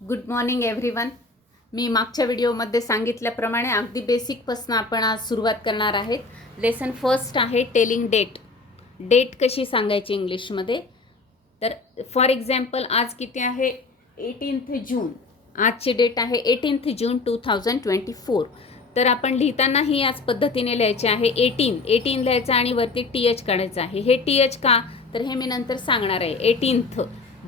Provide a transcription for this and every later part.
Good morning everyone. मी मागच्या व्हिडिओमध्ये सांगितल्याप्रमाणे अगदी बेसिकपासून आपण आज सुरुवात करणार आहेत. लेसन फर्स्ट आहे टेलिंग डेट. डेट कशी सांगायची इंग्लिशमध्ये. तर फॉर एक्झाम्पल आज किती आहे, 18 जून. आजची डेट आहे 18 जून 2024. तर आपण लिहितानाही याच पद्धतीने लिहायचे आहे. 18 लिहायचं आणि वरती TH काढायचं आहे. हे TH का, तर हे मी नंतर सांगणार आहे. 18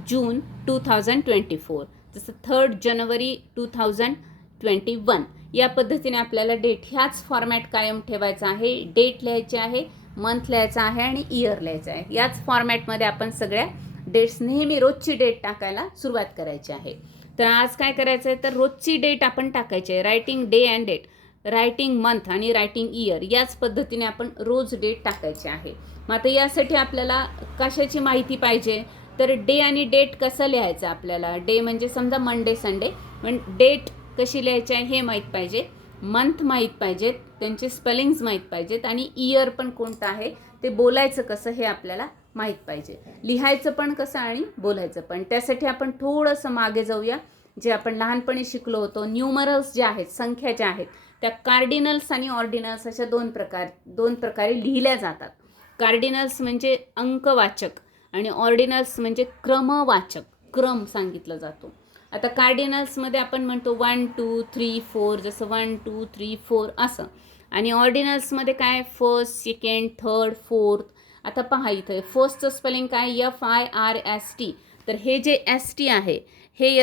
जून 2024, जसं 3 जानेवारी 2021. या पद्धतीने आपल्याला डेट ह्याच फॉर्मॅट कायम ठेवायचा आहे. डेट लिहायची आहे, मंथ लिहायचा आहे आणि इयर लिहायचं आहे. याच फॉर्मॅटमध्ये आपण सगळ्या डेट्स नेहमी रोजची डेट टाकायला सुरुवात करायची आहे. तर आज काय करायचं आहे, तर रोजची डेट आपण टाकायची आहे. Writing day and date, writing month आणि रायटिंग इयर, याच पद्धतीने आपण रोज डेट टाकायची आहे. मग आता यासाठी आपल्याला कशाची माहिती पाहिजे, तर डे आणि डेट कसं लिहायचं आपल्याला. डे म्हणजे समजा मंडे संडे, पण डेट कशी लिहायची आहे हे माहीत पाहिजे. मंथ माहीत पाहिजेत, त्यांचे स्पेलिंग्स माहीत पाहिजेत आणि इयर पण कोणतं आहे, ते बोलायचं कसं हे आपल्याला माहीत पाहिजे. लिहायचं पण कसं आणि बोलायचं पण. त्यासाठी आपण थोडंसं मागे जाऊया. जे आपण लहानपणी शिकलो होतो, न्यूमरल्स जे आहेत, संख्या ज्या आहेत, त्या कार्डिनल्स आणि ऑर्डिनल्स अशा दोन प्रकारे लिहिल्या जातात. कार्डिनल्स म्हणजे अंकवाचक आणि ऑर्डिनल्स म्हणजे क्रमवाचक, क्रम सांगितला जातो. आता कार्डिनल्समध्ये आपण म्हणतो 1 2 3 4, जसं 1 2 3 4 असं. आणि ऑर्डिनल्समध्ये काय, फर्स्ट, सेकंड, थर्ड, फोर्थ. आता पहा इथं फर्स्टचं स्पेलिंग काय, FIRST. तर हे जे ST आहे, हे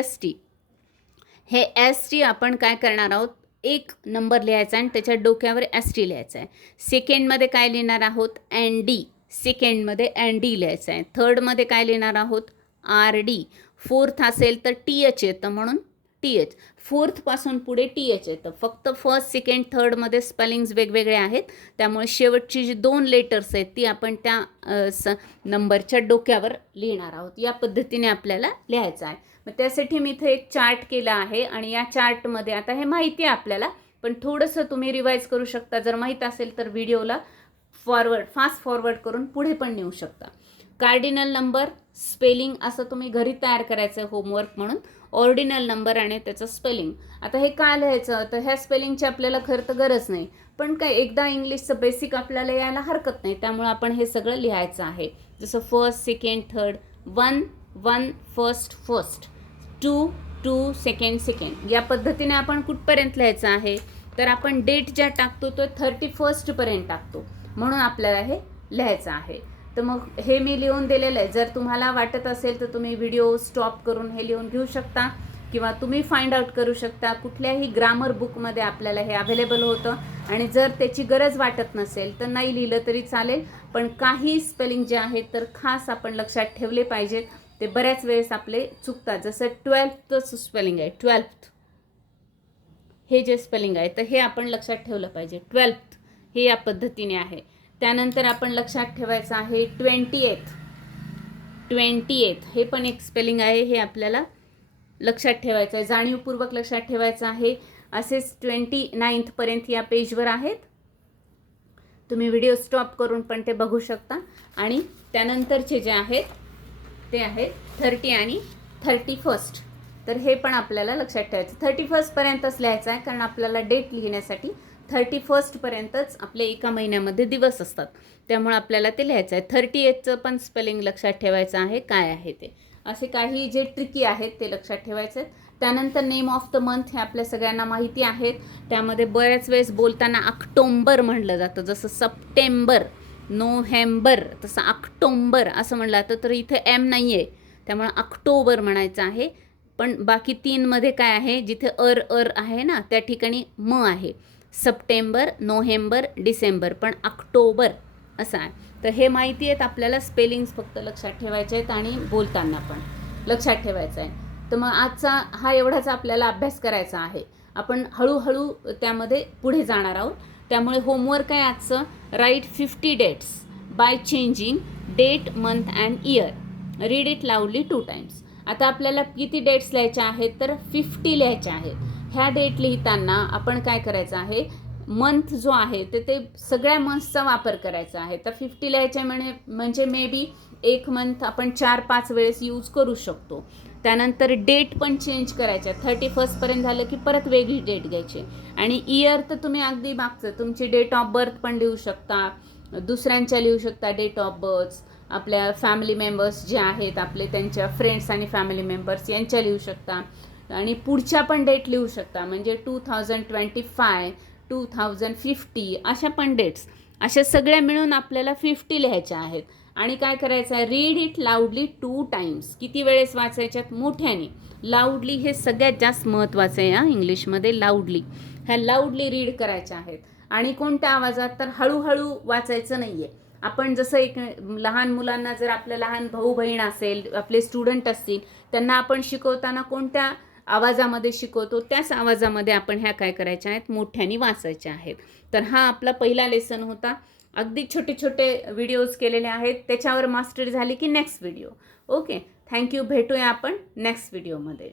ST आपण काय करणार आहोत, एक नंबर लिहायचा आणि त्याच्या डोक्यावर ST लिहायचा आहे. सेकंडमध्ये काय लिहिणार आहोत, ND. सेकंडमध्ये ND लिहायचं आहे. थर्डमध्ये काय लिहिणार आहोत, RD. फोर्थ असेल तर TH येतं म्हणून TH. फोर्थपासून पुढे TH येतं. फक्त फर्स्ट, सेकंड, थर्डमध्ये स्पेलिंग्स वेगवेगळे आहेत. त्यामुळे शेवटची जी 2 लेटर्स आहेत ती आपण त्या नंबरच्या डोक्यावर लिहिणार आहोत. या पद्धतीने आपल्याला लिहायचं आहे. मग त्यासाठी मी इथे एक चार्ट केला आहे आणि या चार्टमध्ये आता हे माहिती आहे आपल्याला, पण थोडंसं तुम्ही रिवाईज करू शकता. जर माहीत असेल तर व्हिडिओला फास्ट फॉरवर्ड करून पुढे पण नेऊ शकता. कार्डिनल नंबर, स्पेलिंग असं तुम्ही घरी तयार करायचं आहे होमवर्क म्हणून. ऑर्डिनल नंबर आणि त्याचं स्पेलिंग. आता हे काय लिहायचं, तर ह्या स्पेलिंगची आपल्याला खरं तर गरज नाही, पण काय एकदा इंग्लिशचं बेसिक आपल्याला यायला हरकत नाही. त्यामुळे आपण हे सगळं लिहायचं आहे. जसं first, second, third. 1 first, 2 second. या पद्धतीने आपण कुठपर्यंत लिहायचं आहे, तर आपण डेट ज्या टाकतो तो 31 पर्यंत टाकतो, म्हणून आपल्याला हे लिहायचं आहे. तर मग हे मी लिहून दिलेलं आहे. जर तुम्हाला वाटत असेल तर तुम्ही व्हिडिओ स्टॉप करून हे लिहून घेऊ शकता, किंवा तुम्ही फाइंड आउट करू शकता. कुठल्याही ग्रामर बुकमध्ये आपल्याला हे अवेलेबल होतं. आणि जर त्याची गरज वाटत नसेल तर नाही लिहिलं तरी चालेल, पण काही स्पेलिंग जे आहेत तर खास आपण लक्षात ठेवले पाहिजेत. ते बऱ्याच वेळेस आपले चुकतात. जसं 12th स्पेलिंग आहे, 12th हे जे स्पेलिंग आहे तर हे आपण लक्षात ठेवलं पाहिजे. 12th हे या पद्धतीने आहे. त्यानंतर आपण लक्षात ठेवायचं आहे 28 हे पण एक स्पेलिंग आहे. हे आपल्याला लक्षात ठेवायचं आहे, जाणीवपूर्वक लक्षात ठेवायचं आहे. असेच 29th पर्यंत या पेजवर आहेत. तुम्ही व्हिडिओ स्टॉप करून पण ते बघू शकता. आणि त्यानंतरचे जे आहेत ते आहेत 30 आणि 31. तर हे पण आपल्याला लक्षात ठेवायचं. 31 पर्यंतच लिहायचं आहे, कारण आपल्याला डेट लिहिण्यासाठी 31 पर्यंतच आपले एका महिन्यामध्ये दिवस असतात. त्यामुळे आपल्याला ते लिहायचं आहे. 38चं पण स्पेलिंग लक्षात ठेवायचं आहे, काय आहे ते. असे काही जे ट्रिकी आहेत ते लक्षात ठेवायचे आहेत. त्यानंतर नेम ऑफ द मंथ हे आपल्या सगळ्यांना माहिती आहे. त्यामध्ये बऱ्याच वेळेस बोलताना ऑक्टोबर म्हणलं जातं, जसं सप्टेंबर, नोव्हेंबर, तसं ऑक्टोबर असं म्हणलं जातं. तर इथे M नाही आहे, त्यामुळे ऑक्टोबर म्हणायचं आहे. पण बाकी 3मध्ये काय आहे, जिथे अर आहे ना त्या ठिकाणी म आहे. सप्टेंबर, नोव्हेंबर, डिसेंबर, पण ऑक्टोबर असं आहे. तर हे माहिती आहेत आपल्याला. स्पेलिंग्स फक्त लक्षात ठेवायचे आहेत आणि बोलताना पण लक्षात ठेवायचं आहे. तर मग आजचा हा एवढाच आपल्याला अभ्यास करायचा आहे. आपण हळूहळू त्यामध्ये पुढे जाणार आहोत. त्यामुळे होमवर्क आहे आजचं, write 50 dates by changing date, month and year. Read it loudly 2 times. आता आपल्याला किती डेट्स लिहायच्या आहेत, तर 50 लिहायच्या आहेत. ह्या डेट लिहिताना आपण काय करायचं आहे, मंथ जो आहे ते सगळ्या मंथचा वापर करायचा आहे. तर 50 लिहायचे म्हणजे मे बी एक मंथ आपण 4-5 वेळेस यूज करू शकतो. त्यानंतर डेट पण चेंज करायच्या. 31पर्यंत झालं की परत वेगळी डेट घ्यायची. आणि इयर तर तुम्ही अगदी मागचं तुमची डेट ऑफ बर्थ पण लिहू शकता, दुसऱ्यांच्या लिहू शकता डेट ऑफ बर्थ, आपल्या फॅमिली मेंबर्स जे आहेत आपले त्यांच्या फ्रेंड्स आणि फॅमिली मेंबर्स यांच्या लिहू शकता. आणि पुढच्या पण डेट लिहू शकता, म्हणजे 2025, 2050 अशा पण डेट्स. अशा सगळ्या मिळून आपल्याला 50 लिहायच्या आहेत. आणि काय करायचं आहे, रीड इट लाऊडली 2 टाइम्स. किती वेळेस वाचायच्यात? मोठ्याने. लाऊडली हे सगळ्यात जास्त महत्त्वाचं आहे हां इंग्लिशमध्ये. लाऊडली ह्या लाऊडली रीड करायच्या आहेत. आणि कोणत्या आवाजात? तर हळूहळू वाचायचं नाही आहे. आपण जसं एक लहान मुलांना, जर आपलं लहान भाऊ बहीण असेल, आपले स्टुडंट असतील, त्यांना आपण शिकवताना कोणत्या आवाजामध्ये शिकवतो त्याच आवाजामध्ये आपण ह्या काय करायच्या आहेत, मोठ्याने वाचायच्या आहेत. तर हा आपला पहिला लेसन होता. अगदी छोटे छोटे व्हिडिओज केलेले आहेत, त्याच्यावर मास्टरी झाली की नेक्स्ट व्हिडिओ. Okay, thank you. भेटूया आपण नेक्स्ट व्हिडिओमध्ये.